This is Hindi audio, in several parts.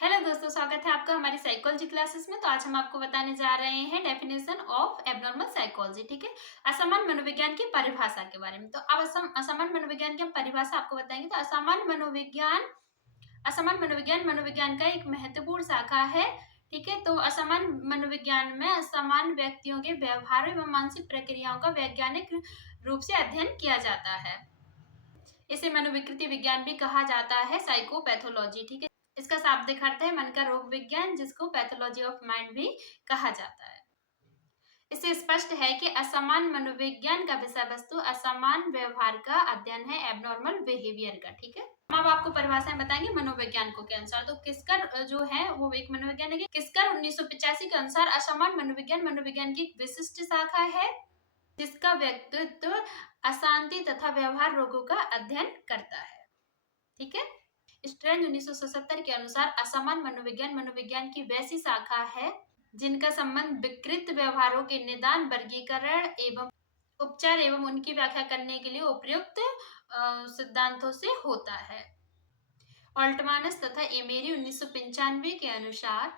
हेलो दोस्तों, स्वागत है आपका हमारी साइकोलॉजी क्लासेस में। तो आज हम आपको बताने जा रहे हैं डेफिनेशन ऑफ एबनॉर्मल साइकोलॉजी। ठीक है, असामान्य मनोविज्ञान की परिभाषा के बारे में। तो अब असामान्य मनोविज्ञान की हम परिभाषा आपको बताएंगे। तो असामान्य मनोविज्ञान मनोविज्ञान का एक महत्वपूर्ण शाखा है। ठीक है, तो असामान्य मनोविज्ञान में असामान्य व्यक्तियों के व्यवहार एवं मानसिक प्रक्रियाओं का वैज्ञानिक रूप से अध्ययन किया जाता है। इसे मनोविकृति विज्ञान भी कहा जाता है, साइकोपैथोलॉजी। ठीक है, इसका शाब्दिक अर्थ है मन का रोग विज्ञान, जिसको पैथोलॉजी ऑफ माइंड भी कहा जाता है। इससे स्पष्ट है कि असामान्य मनोविज्ञान का विषय वस्तु असामान्य व्यवहार का अध्ययन है, एबनॉर्मल बिहेवियर का। ठीक है, हम अब आपको परिभाषाएं बताएंगे मनोवैज्ञानिकों के अनुसार। तो किस्कर जो है वो एक मनोवैज्ञानिक है। किस्कर 1985 के अनुसार असामान्य मनोविज्ञान मनोविज्ञान की एक विशिष्ट शाखा है, जिसका व्यक्तित्व अशांति तथा व्यवहार रोगों का अध्ययन करता है। ठीक है, स्ट्रेंज 1977 के अनुसार असामान्य मनोविज्ञान मनोविज्ञान की वैसी शाखा है जिनका संबंध विकृत व्यवहारों के निदान, वर्गीकरण एवं उपचार एवं उनकी व्याख्या करने के लिए उपयुक्त सिद्धांतों से होता है। ऑल्टमानस तथा एमेरी 1995 के अनुसार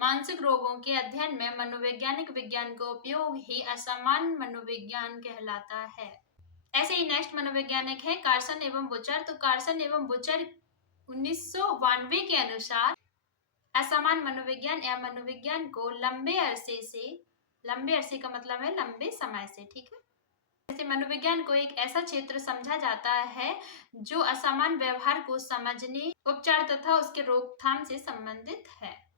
मानसिक रोगों के अध्ययन में मनोवैज्ञानिक विज्ञान का उपयोग ही असामान्य मनोविज्ञान कहलाता है। ऐसे ही नेक्स्ट मनोवैज्ञानिक है कार्सन एवं बुचर। तो कार्सन एवं बुचर 1992 के अनुसार असामान्य मनोविज्ञान या मनोविज्ञान को लंबे अरसे का मतलब है लंबे समय से। ठीक है, जैसे मनोविज्ञान को एक ऐसा क्षेत्र समझा जाता है जो असामान्य व्यवहार को समझने, उपचार तथा उसके रोकथाम से संबंधित है।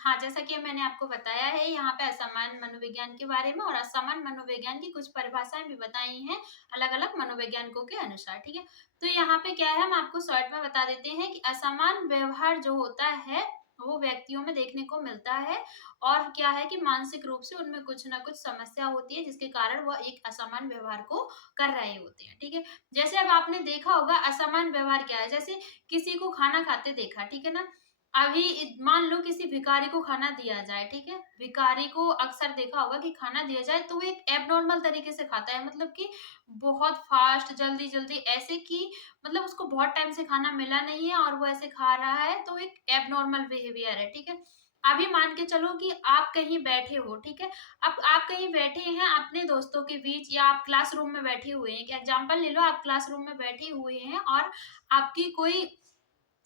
हाँ, जैसा कि मैंने आपको बताया है यहाँ पे असामान्य मनोविज्ञान के बारे में और असामान्य मनोविज्ञान की कुछ परिभाषाएं भी बताई हैं अलग अलग मनोवैज्ञानिकों के अनुसार। ठीक है, तो यहाँ पे क्या है, हम आपको शॉर्ट में बता देते हैं कि असामान्य व्यवहार जो होता है वो व्यक्तियों में देखने को मिलता है, और क्या है कि मानसिक रूप से उनमें कुछ ना कुछ समस्या होती है जिसके कारण वह एक असामान्य व्यवहार को कर रहे होते हैं। ठीक है, जैसे अब आपने देखा होगा असामान्य व्यवहार क्या है। जैसे किसी को खाना खाते देखा, ठीक है ना, अभी मान लो किसी भिखारी को खाना दिया जाए। ठीक है, भिखारी को अक्सर देखा होगा कि खाना दिया जाए तो वो एक एबनॉर्मल तरीके से खाता है, मतलब कि बहुत फास्ट, जल्दी जल्दी, ऐसे कि मतलब उसको बहुत टाइम से खाना मिला नहीं है और वो ऐसे खा रहा है, तो एक एबनॉर्मल बिहेवियर है। ठीक है, अभी मान के चलो कि आप कहीं बैठे हो। ठीक है, अब आप कहीं बैठे हैं अपने दोस्तों के बीच, या आप क्लासरूम में बैठे हुए हैं। एग्जाम्पल ले लो, आप क्लासरूम में बैठे हुए हैं और आपकी कोई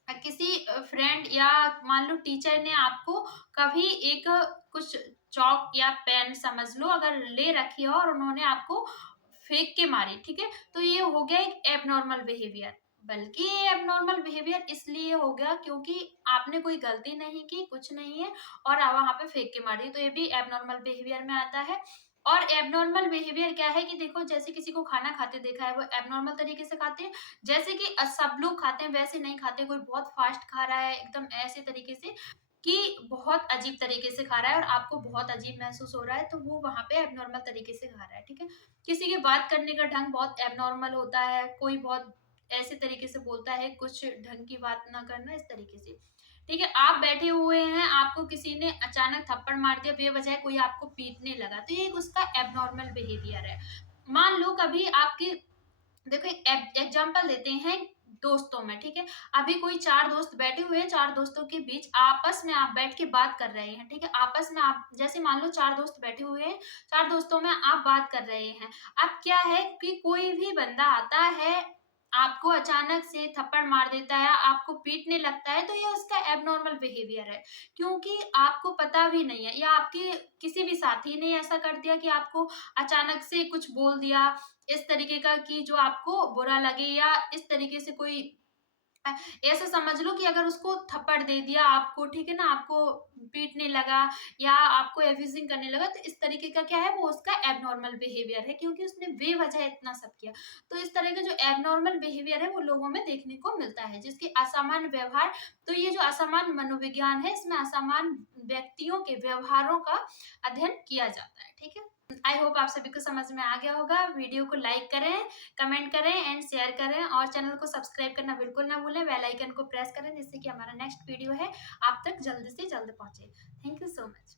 किसी फ्रेंड या मान लो टीचर ने आपको कभी एक कुछ चौक या पेन समझ लो अगर ले रखी हो और उन्होंने आपको फेंक के मारी। ठीक है, तो ये हो गया एक एबनॉर्मल बिहेवियर। बल्कि ये एबनॉर्मल बिहेवियर इसलिए हो गया क्योंकि आपने कोई गलती नहीं की, कुछ नहीं है, और वहां पे फेंक के मारी, तो ये भी एबनॉर्मल बिहेवियर में आता है। और एबनॉर्मल बिहेवियर क्या है कि देखो, जैसे किसी को खाना खाते देखा है, वो एबनॉर्मल तरीके से खाते हैं। जैसे कि सब लोग खाते हैं वैसे नहीं खाते, कोई बहुत फास्ट खा रहा है एकदम ऐसे तरीके से कि बहुत अजीब तरीके से खा रहा है और आपको बहुत अजीब महसूस हो रहा है, तो वो वहां पे एबनॉर्मल तरीके से खा रहा है। ठीक है, किसी के बात करने का ढंग बहुत एबनॉर्मल होता है, कोई बहुत ऐसे तरीके से बोलता है, कुछ ढंग की बात ना करना, इस तरीके से। ठीक है, आप बैठे हुए हैं, आपको किसी ने अचानक थप्पड़ मार दिया बेवजह, कोई आपको पीटने लगा, तो ये एक उसका एबनॉर्मल बिहेवियर है। मान लो कभी आपके, देखो एक एग्जांपल देते हैं दोस्तों में। ठीक है, अभी कोई चार दोस्त बैठे हुए हैं, चार दोस्तों के बीच आपस में आप बैठ के बात कर रहे हैं। ठीक है, आपस में आप, जैसे मान लो चार दोस्त बैठे हुए हैं, चार दोस्तों में आप बात कर रहे हैं। अब क्या है कि कोई भी बंदा आता है, आपको अचानक से थप्पड़ मार देता है, आपको पीटने लगता है, तो ये उसका एबनॉर्मल बिहेवियर है, क्योंकि आपको पता भी नहीं है या आपके किसी भी साथी ने ऐसा कर दिया कि आपको अचानक से कुछ बोल दिया इस तरीके का कि जो आपको बुरा लगे, या इस तरीके से कोई ऐसा समझ लो कि अगर उसको थप्पड़ दे दिया आपको, ठीक है ना, आपको पीटने लगा या आपको एब्यूजिंग करने लगा, तो इस तरीके का क्या है, वो उसका एबनॉर्मल बिहेवियर है, क्योंकि उसने बेवजह इतना सब किया। तो इस तरह का जो एबनॉर्मल बिहेवियर है वो लोगों में देखने को मिलता है, जिसकी असामान्य व्यवहार। तो ये जो असामान्य मनोविज्ञान है, इसमें असामान्य व्यक्तियों के व्यवहारों का अध्ययन किया जाता है। ठीक है, आई होप आप सभी को समझ में आ गया होगा। वीडियो को लाइक करें, कमेंट करें एंड शेयर करें, और चैनल को सब्सक्राइब करना बिल्कुल ना भूलें। बेल आइकन को प्रेस करें जिससे कि हमारा नेक्स्ट वीडियो है आप तक जल्द से जल्द पहुंचे। Thank you so much.